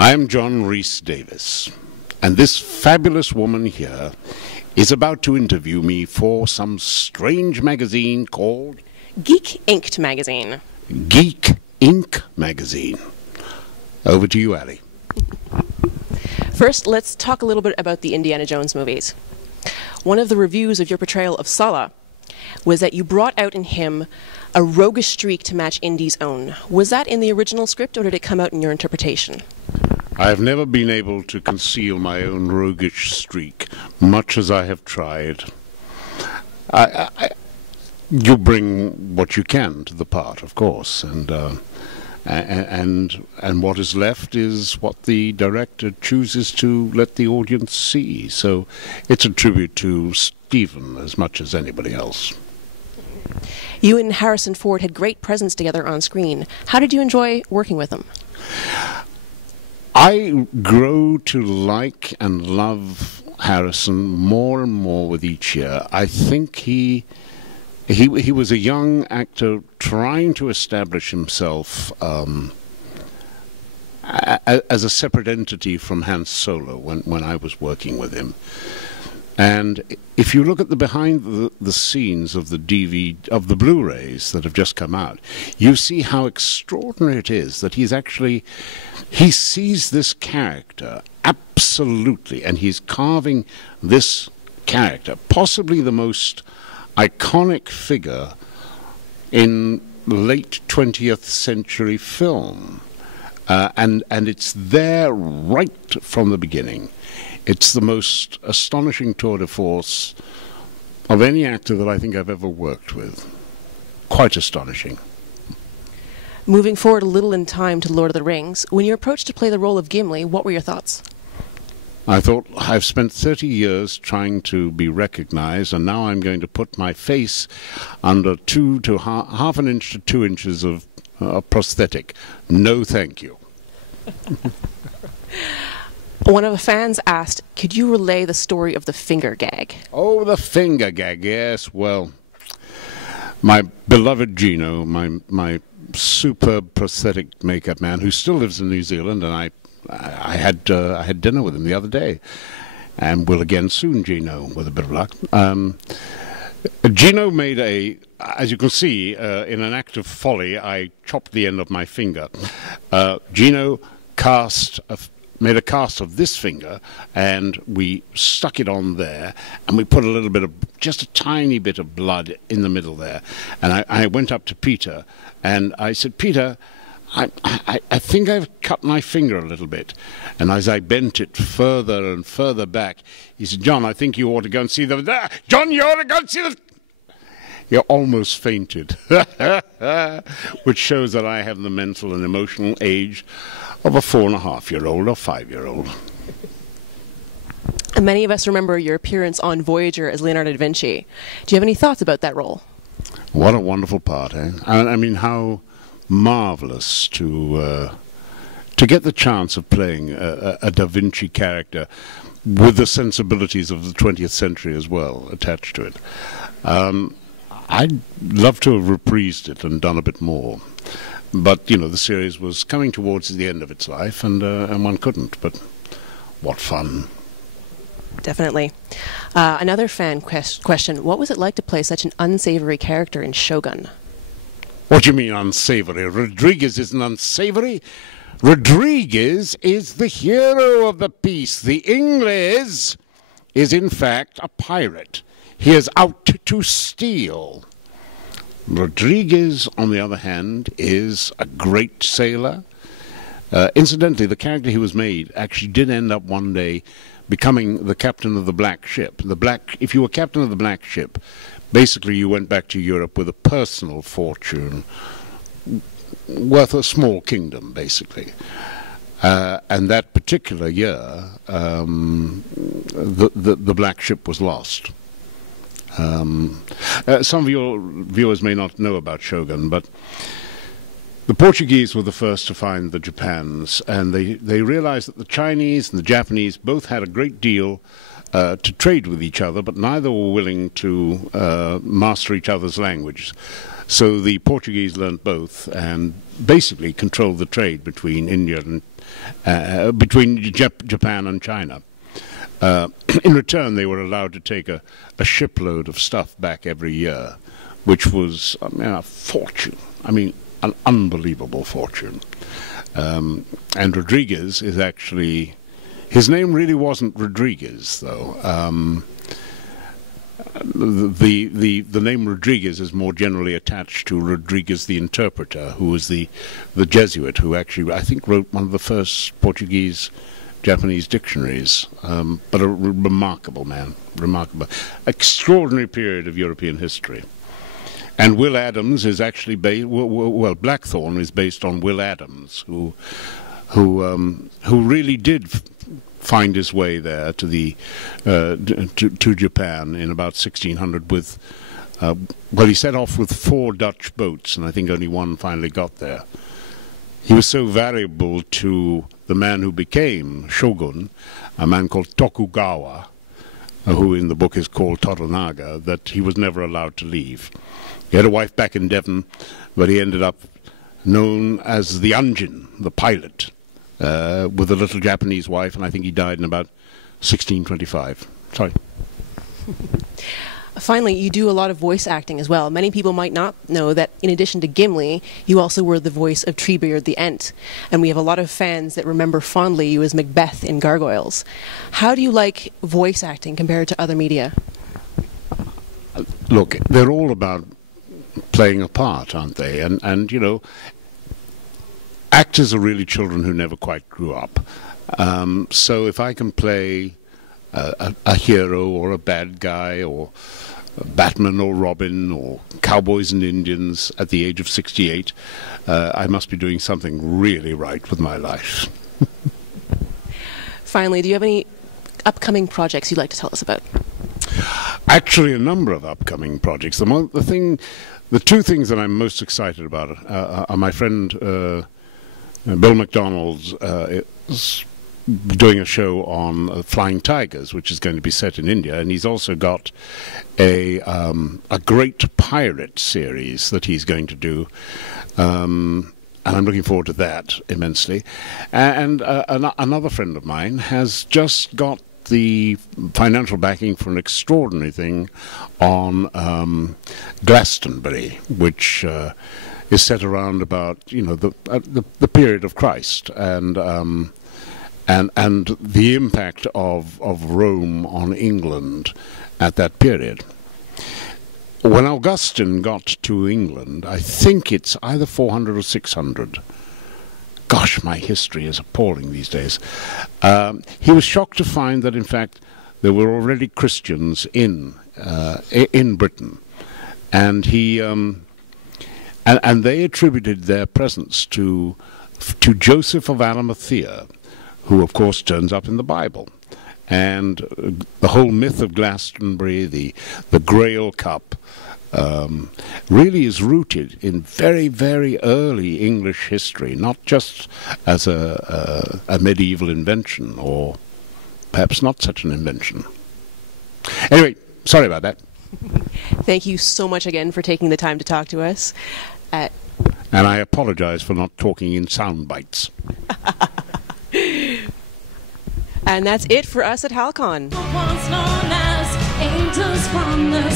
I'm John Rhys-Davies, and this fabulous woman here is about to interview me for some strange magazine called Geek Inked magazine. Geek Ink magazine. Over to you, Ali. First, let's talk a little bit about the Indiana Jones movies. One of the reviews of your portrayal of Sala was that you brought out in him a roguish streak to match Indy's own. Was that in the original script, or did it come out in your interpretation? I've never been able to conceal my own roguish streak, much as I have tried. You bring what you can to the part, of course, and what is left is what the director chooses to let the audience see. So it's a tribute to Stephen as much as anybody else. You and Harrison Ford had great presence together on screen. How did you enjoy working with him? I grow to like and love Harrison more and more with each year. I think he was a young actor trying to establish himself as a separate entity from Han Solo when I was working with him. And if you look at the behind the scenes of the the Blu-rays that have just come out, you see how extraordinary it is that he sees this character absolutely, and he's carving this character, possibly the most iconic figure in late 20th century film. And it's there right from the beginning. It's the most astonishing tour de force of any actor that I think I've ever worked with. Quite astonishing. Moving forward a little in time to Lord of the Rings, when you were approached to play the role of Gimli, what were your thoughts? I thought, I've spent 30 years trying to be recognized, and now I'm going to put my face under half an inch to 2 inches of prosthetic. No, thank you. One of the fans asked, could you relay the story of the finger gag? Oh, the finger gag, yes. Well, my beloved Gino, my superb prosthetic makeup man, who still lives in New Zealand, and I had dinner with him the other day, and will again soon, Gino, with a bit of luck. Gino made as you can see, in an act of folly, I chopped the end of my finger. Gino made a cast of this finger, and we stuck it on there, and we put just a tiny bit of blood in the middle there. And I went up to Peter, and I said, Peter, I think I've cut my finger a little bit. And as I bent it further and further back, he said, John, I think you ought to go and see John, you ought to go and see the... You almost fainted, which shows that I have the mental and emotional age of a 4.5-year-old or 5-year-old. And many of us remember your appearance on Voyager as Leonardo da Vinci. Do you have any thoughts about that role? What a wonderful part, eh? I mean, how marvelous to get the chance of playing a Da Vinci character with the sensibilities of the 20th century as well attached to it. I'd love to have reprised it and done a bit more. But, you know, the series was coming towards the end of its life, and one couldn't. But what fun. Definitely. Another fan question, what was it like to play such an unsavory character in Shogun? What do you mean unsavory? Rodriguez isn't unsavory. Rodriguez is the hero of the piece. The Inglés is, in fact, a pirate. He is out to steal. Rodriguez, on the other hand, is a great sailor. Incidentally, the character he was made actually did end up one day becoming the captain of the Black Ship. If you were captain of the Black Ship, basically you went back to Europe with a personal fortune worth a small kingdom, basically. And that particular year, the Black Ship was lost. Some of your viewers may not know about Shogun, but the Portuguese were the first to find the Japans, and they realized that the Chinese and the Japanese both had a great deal to trade with each other, but neither were willing to master each other's language. So the Portuguese learnt both and basically controlled the trade between India and Japan and China. In return, they were allowed to take a shipload of stuff back every year, which was a fortune. I mean, an unbelievable fortune. And Rodriguez is actually, his name really wasn't Rodriguez, though. The name Rodriguez is more generally attached to Rodriguez the Interpreter, who was the Jesuit who actually, I think, wrote one of the first Portuguese-Japanese dictionaries. But a remarkable man, remarkable, extraordinary period of European history. And Will Adams is actually well, Blackthorn is based on Will Adams, who really did find his way there to Japan in about 1600 with, well, he set off with 4 Dutch boats, and I think only one finally got there. He was so valuable to the man who became shogun, a man called Tokugawa, who in the book is called Toranaga, that he was never allowed to leave. He had a wife back in Devon, but he ended up known as the Anjin, the pilot, with a little Japanese wife, and I think he died in about 1625. Sorry. Finally, you do a lot of voice acting as well. Many people might not know that in addition to Gimli, you also were the voice of Treebeard the Ent. And we have a lot of fans that remember fondly you as Macbeth in Gargoyles. How do you like voice acting compared to other media? Look, they're all about playing a part, aren't they? And you know, actors are really children who never quite grew up. So if I can play a hero or a bad guy or Batman or Robin or Cowboys and Indians at the age of 68, I must be doing something really right with my life. Finally, do you have any upcoming projects you'd like to tell us about? Actually, a number of upcoming projects. The two things that I'm most excited about are my friend Bill McDonald's doing a show on flying tigers, which is going to be set in India, and he's also got a great pirate series that he's going to do, and I'm looking forward to that immensely. And another friend of mine has just got the financial backing for an extraordinary thing on Glastonbury, which is set around about, you know, the period of Christ and the impact of Rome on England at that period. When Augustine got to England, I think it's either 400 or 600. Gosh, my history is appalling these days. He was shocked to find that, in fact, there were already Christians in Britain, and he and they attributed their presence to Joseph of Arimathea, who, of course, turns up in the Bible. And the whole myth of Glastonbury, the Grail Cup, really is rooted in very, very early English history, not just as a medieval invention, or perhaps not such an invention. Anyway, sorry about that. Thank you so much again for taking the time to talk to us. And I apologize for not talking in sound bites. And that's it for us at Hal-Con. Once known as angels from the